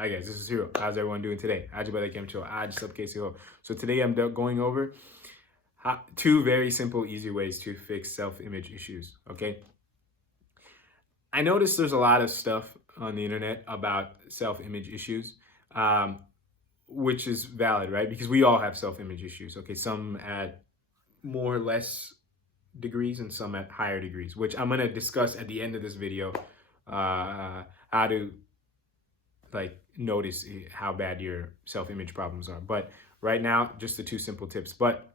Hi guys, this is Hiro. How's everyone doing today? Ajibale Kemcho, Aj Casey Ho. So today I'm going over two very simple, easy ways to fix self-image issues, okay? I noticed there's a lot of stuff on the internet about self-image issues, which is valid, right? Because we all have self-image issues, okay? Some at more or less degrees and some at higher degrees, which I'm gonna discuss at the end of this video, how to notice how bad your self-image problems are. But right now, just the two simple tips. But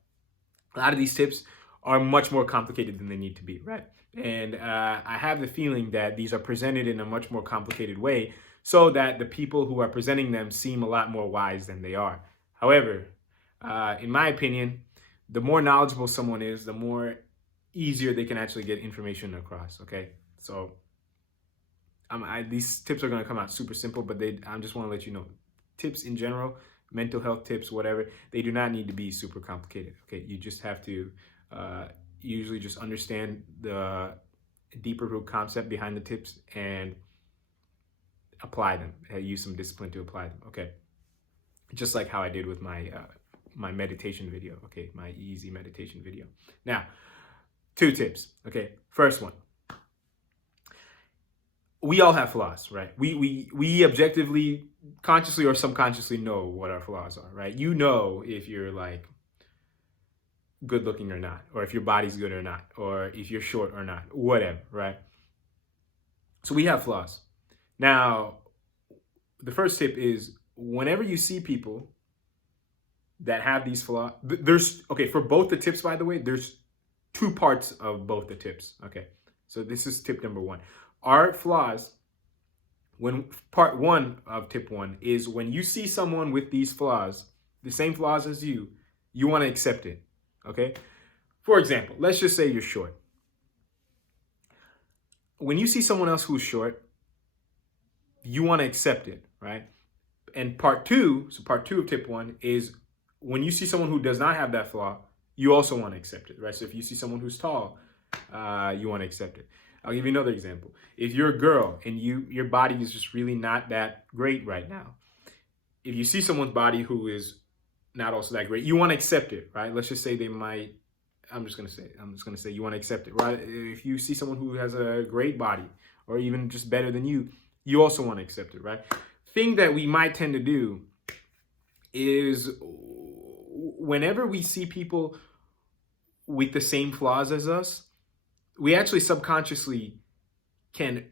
a lot of these tips are much more complicated than they need to be, right? And I have the feeling that these are presented in a much more complicated way so that the people who are presenting them seem a lot more wise than they are. However, in my opinion, the more knowledgeable someone is, the more easier they can actually get information across, okay? So these tips are going to come out super simple, but I just want to let you know, tips in general, mental health tips, whatever, they do not need to be super complicated, okay? You just have to usually just understand the deeper root concept behind the tips and apply them, use some discipline to apply them, okay? Just like how I did with my my meditation video, okay? My easy meditation video. Now, two tips, okay? First one. We all have flaws, right? We objectively, consciously or subconsciously know what our flaws are, right? You know if you're like good looking or not, or if your body's good or not, or if you're short or not, whatever, right? So we have flaws. Now, the first tip is whenever you see people that have these flaws, okay, for both the tips, by the way, there's two parts of both the tips, okay? So this is tip number one. Our flaws, part one of tip one is when you see someone with these flaws, the same flaws as you want to accept it, okay? For example, let's just say you're short. When you see someone else who's short, you want to accept it, right? And part two of tip one is when you see someone who does not have that flaw, you also want to accept it, right? So if you see someone who's tall, you want to accept it. I'll give you another example. If you're a girl and your body is just really not that great right now, if you see someone's body who is not also that great, you want to accept it, right? Let's just say they might, I'm just gonna say you want to accept it, right? If you see someone who has a great body or even just better than you also want to accept it, right? Thing that we might tend to do is whenever we see people with the same flaws as us, we actually subconsciously can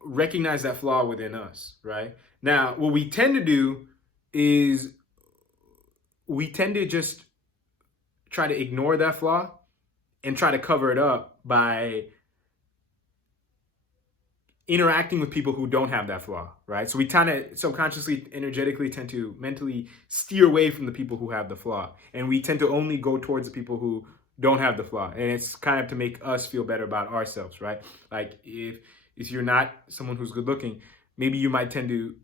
recognize that flaw within us, right? Now, what we tend to do is we tend to just try to ignore that flaw and try to cover it up by interacting with people who don't have that flaw, right? So we kind of subconsciously, energetically tend to mentally steer away from the people who have the flaw. And we tend to only go towards the people who don't have the flaw. And it's kind of to make us feel better about ourselves, right? Like if you're not someone who's good looking, maybe you might tend to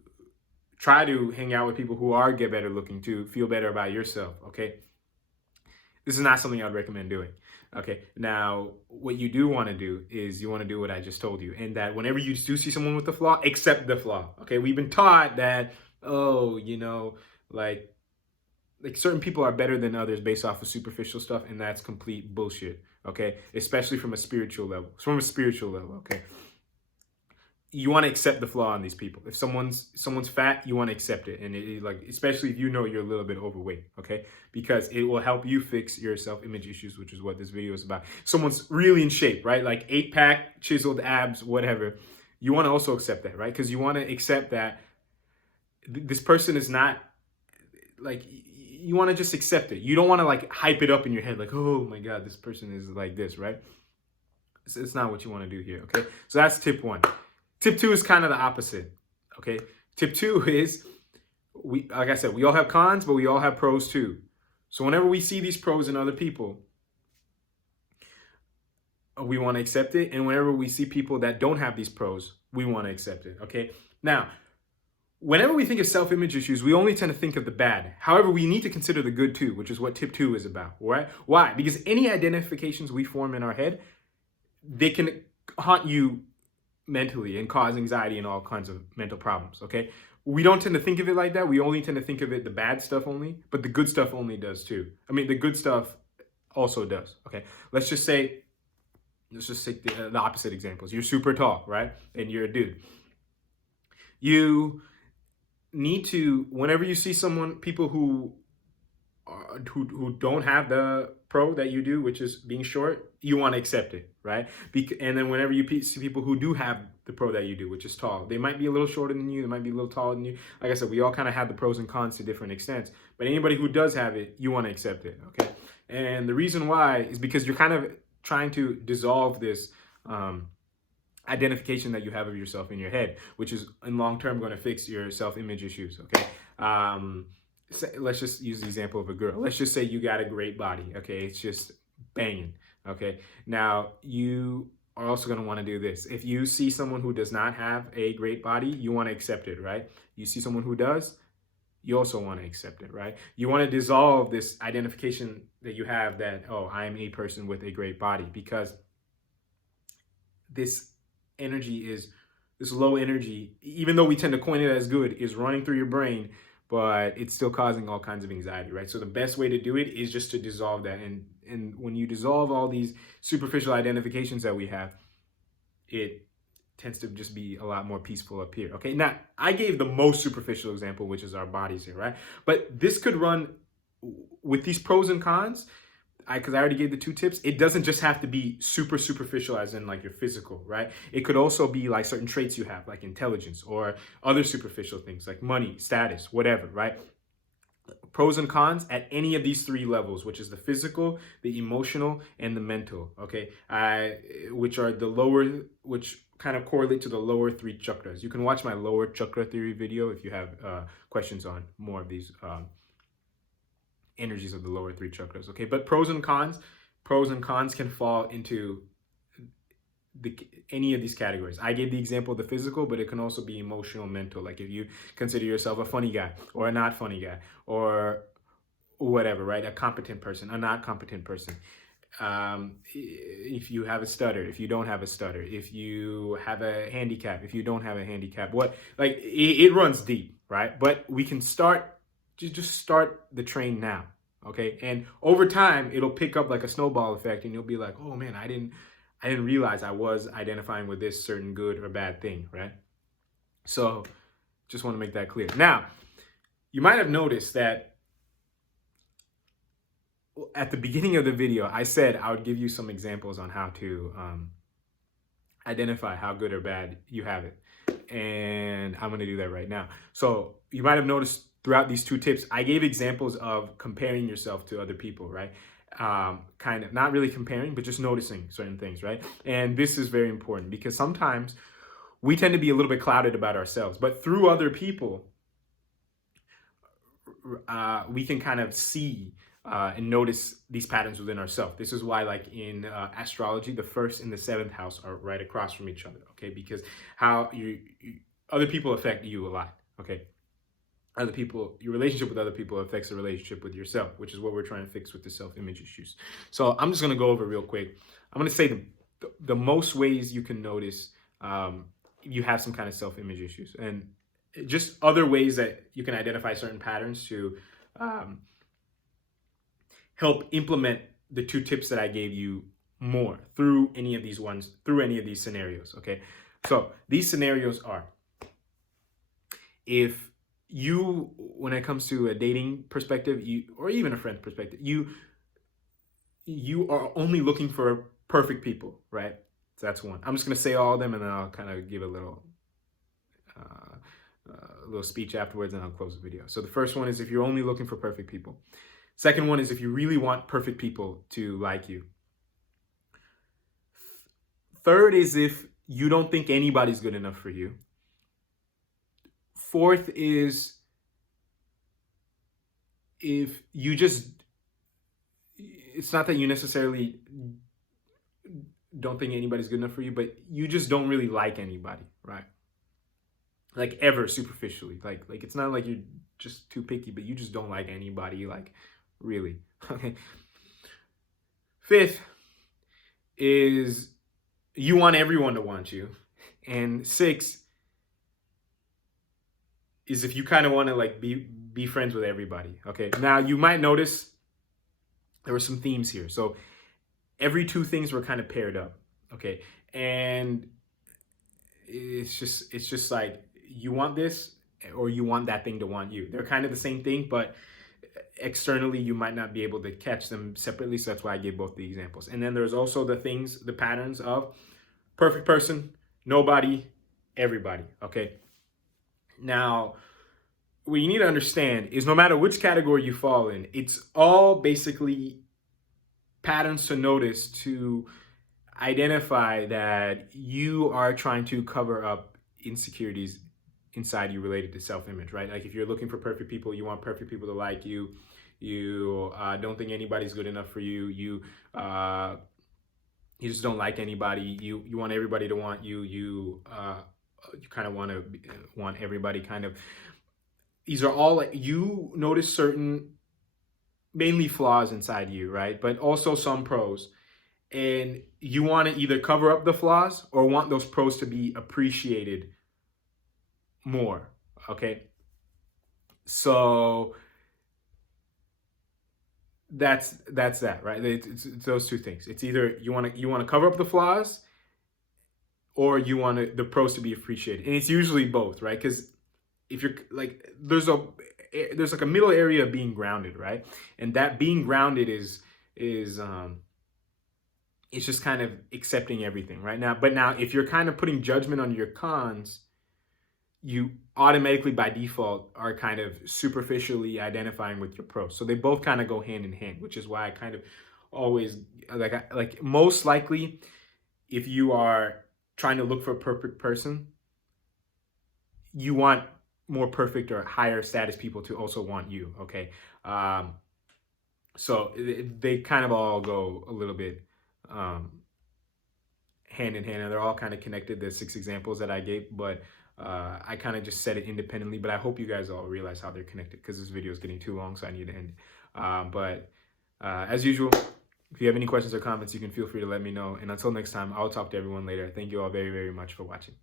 try to hang out with people who are get better looking to feel better about yourself, okay? This is not something I'd recommend doing. Okay, now what you do want to do is you want to do what I just told you, and that whenever you do see someone with a flaw, accept the flaw. Okay, we've been taught that, oh, you know, like certain people are better than others based off of superficial stuff, and that's complete bullshit. Okay, especially from a spiritual level. Okay. You want to accept the flaw in these people. If someone's fat, you want to accept it, and like especially if you know you're a little bit overweight, okay? Because it will help you fix your self-image issues, which is what this video is about. Someone's really in shape, right? Like 8-pack, chiseled abs, whatever. You want to also accept that, right? Because you want to accept that this person is not like. You want to just accept it. You don't want to like hype it up in your head, like, oh my God, this person is like this, right? It's not what you want to do here, okay? So that's tip one. Tip two is kind of the opposite, okay? Tip two is, like I said, we all have cons, but we all have pros too. So whenever we see these pros in other people, we want to accept it. And whenever we see people that don't have these pros, we want to accept it, okay? Now, whenever we think of self-image issues, we only tend to think of the bad. However, we need to consider the good too, which is what tip two is about, right? Why? Because any identifications we form in our head, they can haunt you mentally and cause anxiety and all kinds of mental problems, okay? we don't tend to think of it like that. We only tend to think of it the bad stuff only, but the good stuff only does too. I mean, the good stuff also does. Okay, let's just take the opposite examples. You're super tall, right? And you're a dude. You need to, whenever you see people who don't have the pro that you do, which is being short, you want to accept it, right? And then whenever you see people who do have the pro that you do, which is tall, they might be a little shorter than you, they might be a little taller than you. Like I said, we all kind of have the pros and cons to different extents, but anybody who does have it, you want to accept it, okay? And the reason why is because you're kind of trying to dissolve this identification that you have of yourself in your head, which is in long term going to fix your self-image issues, okay? Let's just use the example of a girl. Let's just say you got a great body, okay? It's just banging, okay? Now, you are also going to want to do this. If you see someone who does not have a great body, you want to accept it, right? You see someone who does, you also want to accept it, right? You want to dissolve this identification that you have that, oh, I'm a person with a great body, because this low energy, even though we tend to coin it as good, is running through your brain, but it's still causing all kinds of anxiety, right? So the best way to do it is just to dissolve that. And when you dissolve all these superficial identifications that we have, it tends to just be a lot more peaceful up here, okay? Now, I gave the most superficial example, which is our bodies here, right? But this could run with these pros and cons, because I already gave the 2 tips. It doesn't just have to be super superficial as in like your physical, right? It could also be like certain traits you have, like intelligence, or other superficial things like money, status, whatever, right? Pros and cons at any of these 3 levels, which is the physical, the emotional, and the mental, okay? Which are which kind of correlate to the lower 3 chakras. You can watch my lower chakra theory video if you have questions on more of these energies of the lower 3 chakras, okay? But pros and cons can fall into any of these categories. I gave the example of the physical, but it can also be emotional, mental. Like if you consider yourself a funny guy or a not funny guy or whatever, right? A competent person, a not competent person. If you have a stutter, if you don't have a stutter, if you have a handicap, if you don't have a handicap, it runs deep, right? But we can just start the train now, okay? And over time, it'll pick up like a snowball effect, and you'll be like, oh man, I didn't realize I was identifying with this certain good or bad thing, right? So just want to make that clear. Now, you might have noticed that at the beginning of the video, I said I would give you some examples on how to identify how good or bad you have it. And I'm going to do that right now. So you might have noticed throughout these 2 tips, I gave examples of comparing yourself to other people, right? Kind of not really comparing, but just noticing certain things, right? And this is very important because sometimes we tend to be a little bit clouded about ourselves, but through other people, we can kind of see and notice these patterns within ourselves. This is why, like in astrology, the 1st and the 7th house are right across from each other, okay? Because how other people affect you a lot, okay? Your relationship with other people affects the relationship with yourself, which is what we're trying to fix with the self-image issues. So I'm just going to go over real quick. I'm going to say the most ways you can notice you have some kind of self-image issues, and just other ways that you can identify certain patterns to help implement the 2 tips that I gave you more through any of these scenarios, okay? So these scenarios are, if you, when it comes to a dating perspective, or even a friend perspective, you are only looking for perfect people, right? So that's one. I'm just going to say all of them, and then I'll kind of give a little speech afterwards, and I'll close the video. So the first one is if you're only looking for perfect people. Second one is if you really want perfect people to like you. Third is if you don't think anybody's good enough for you. Fourth is if you just, it's not that you necessarily don't think anybody's good enough for you, but you just don't really like anybody, right? Like ever, superficially. Like it's not like you're just too picky, but you just don't like anybody, like really. Okay. Fifth is you want everyone to want you. And 6, is if you kind of want to like be friends with everybody. Okay, now you might notice there were some themes here. So every two things were kind of paired up. Okay, and it's just like you want this or you want that thing to want you. They're kind of the same thing, but externally you might not be able to catch them separately. So that's why I gave both the examples. And then there's also the things, the patterns of perfect person, nobody, everybody. Okay. Now, what you need to understand is no matter which category you fall in, it's all basically patterns to notice to identify that you are trying to cover up insecurities inside you related to self-image, right? Like if you're looking for perfect people, you want perfect people to like you. You don't think anybody's good enough for you. You just don't like anybody. You want everybody to want you. You kind of want everybody kind of. These are all like you notice certain mainly flaws inside you, right? But also some pros. And you want to either cover up the flaws or want those pros to be appreciated more. Okay. So that's that, right? It's those two things. It's either you want to cover up the flaws or you want the pros to be appreciated. And it's usually both, right? Because if you're like there's like a middle area of being grounded, right? And that being grounded is it's just kind of accepting everything right now. But now if you're kind of putting judgment on your cons, you automatically by default are kind of superficially identifying with your pros. So they both kind of go hand in hand, which is why I kind of always like most likely if you are trying to look for a perfect person, you want more perfect or higher status people to also want you. Okay. So they kind of all go a little bit hand in hand, and they're all kind of connected. There's 6 examples that I gave, but I kind of just said it independently, but I hope you guys all realize how they're connected because this video is getting too long, so I need to end it. But as usual, if you have any questions or comments, you can feel free to let me know. And until next time, I'll talk to everyone later. Thank you all very, very much for watching.